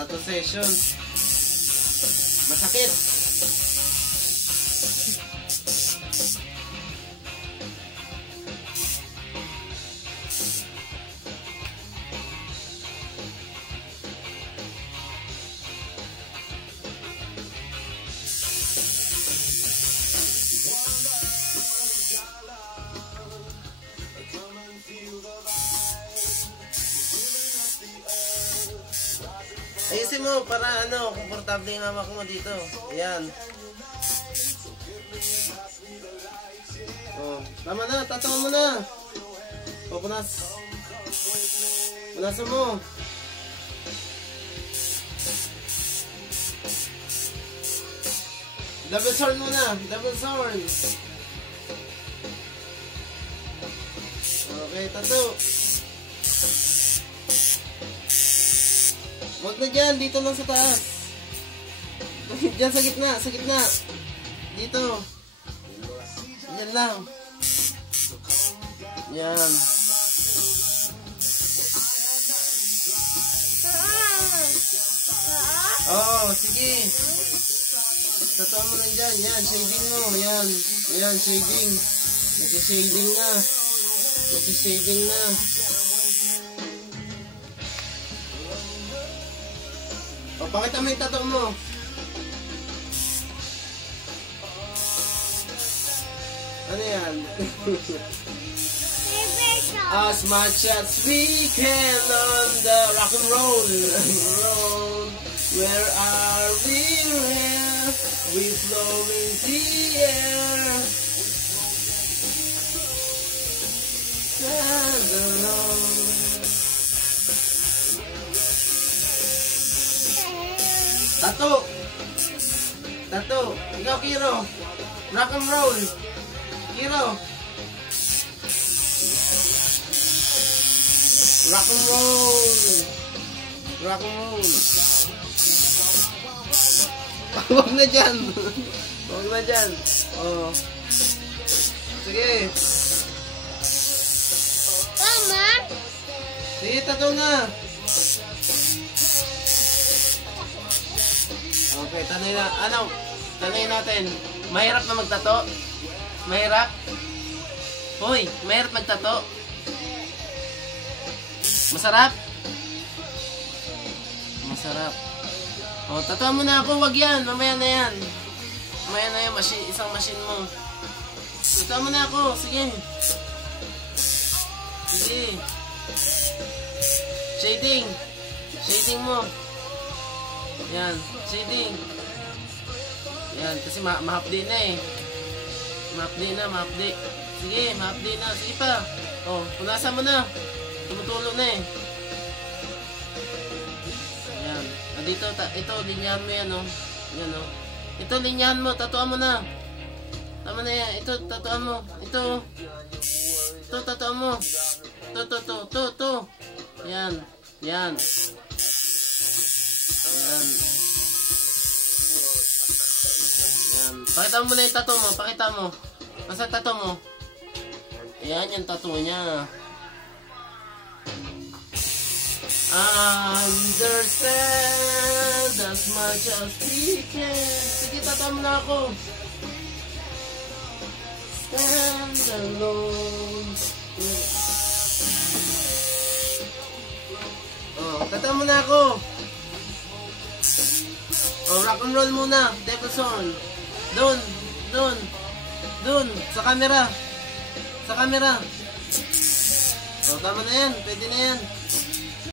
tattoo session. Masakit. Ayusin mo para ano, komportable yung hawak mo dito. Ayan. Oh, tama na, tatawa mo na. O, punas. Punasan mo. Double sword muna, double sword. Okay, tattoo. Wag na dyan, dito lang sa taas. Dyan sa gitna, sa gitna. Dito. Yan lang. Yan. Oh, sige. Tatuan mo lang dyan. Yan, shading mo. Yan. Yan, shading. Nag-shading na. Nag-shading na. O, pakita mo yung tattoo mo. Ano yan? As much as we can on the rock and roll road. Where are we? Where we flow in the air. Stand alone. Tattoo. Tattoo. Ikaw, Kiro. Rock and roll. Kiro. Rock and roll. Rock and roll. Huwag na dyan. Huwag na dyan. Oh. Sige. Tama. Sige, tattoo na. Okay, tanay na. Ano? Tanay natin. Mahirap na magtato? Mahirap? Hoy, mahirap magtato? Masarap? Masarap. O, tatuan mo na ako. Wag yan. Mamaya na yan. Mamaya na yan. Isang machine mo. Tatuan mo na ako. Sige. Sige. Shading. Shading mo. Yan. Shading. Yan. Kasi ma-update na eh. Ma-update na. Ma-update. Sige. Ma-update na. Sige pa. O, punasan mo na. Tumutulong na eh. Yan. Dito, ito, linyahan mo yan, oh. Yan, oh. Ito, linyahan mo. Tatuan mo na. Tama na yan. Ito, tatuan mo. Ito. Ito, tatuan mo. Ito. Yan. Yan. Yan. Yan. Pakita mo na yung tattoo mo. Pakita mo. Masa tattoo mo? Yan, yung tattoo niya. Understand as much as we can. Sige, tattoo mo na ako. Stand alone. Oh, tattoo mo na ako. Oh, rock and roll muna. Decoson. Doon. Sa camera. Oh, tama na yan. Pwede na yan.